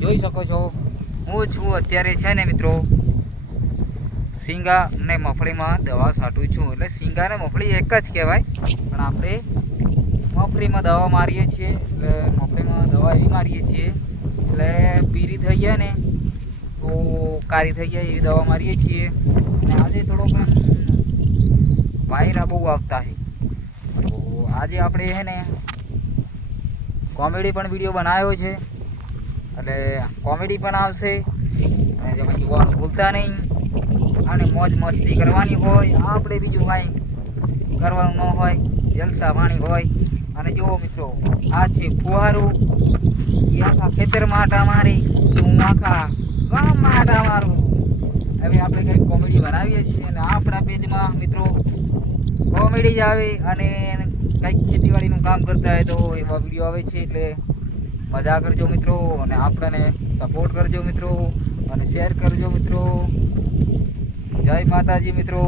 જોઈ શકો છો હું છું અત્યારે છે ને મિત્રો શીંગા ને મફળીમાં દવા છાંટું છું. એટલે શીંગા ને મફળી એક જ કહેવાય, પણ આપણે મફળીમાં દવા મારીએ છીએ. એટલે મફળીમાં દવા એવી મારીએ છીએ એટલે પીરી થઈ જાય ને તો કાળી થઈ જાય એવી દવા મારીએ છીએ. અને આજે થોડોક વાયરા બહુ આવતા છે, તો આજે આપણે છે ને કોમેડી પણ વિડીયો બનાવ્યો છે, એટલે કોમેડી પણ આવશે. અને તમે જોવાનું ભૂલતા નહીં. અને મોજ મસ્તી કરવાની હોય, આપણે બીજું કાંઈ કરવાનું ન હોય, જલસા પાણી હોય. અને જુઓ મિત્રો, આ છે ફુહારું. એ આખા ખેતરમાં આટા મારી તો હું આખા ગામમાં આટા મારું. હવે આપણે કંઈક કોમેડી બનાવીએ છીએ અને આપણા પેજમાં મિત્રો કોમેડી જ આવે અને કંઈક ખેતીવાડીનું કામ કરતા હોય તો એવા વિડીયો આવે છે. એટલે મજા કરજો મિત્રો અને આપણને સપોર્ટ કરજો મિત્રો અને શેર કરજો મિત્રો. જય માતાજી મિત્રો.